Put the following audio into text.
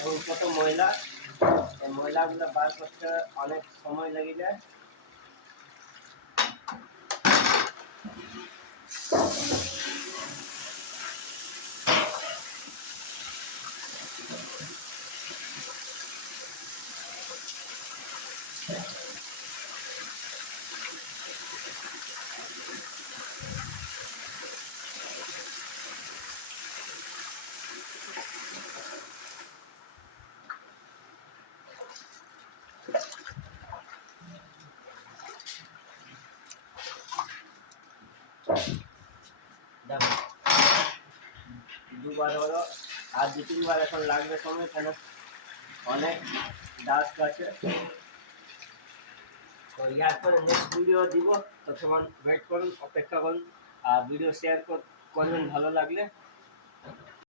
এবং কত ময়লা, এই ময়লাগুলো বার করতে অনেক সময় লেগে যায়। দেখো দুবার হলো, আর 2-3 বার এখন লাগবে সময়, কেন অনেক ডাস্ট আছে। তো ইয়ার পরে নেক্সট ভিডিও দিব, ততক্ষণ ওয়েট করুন, অপেক্ষা করুন, আর ভিডিও শেয়ার করবেন ভালো লাগলে।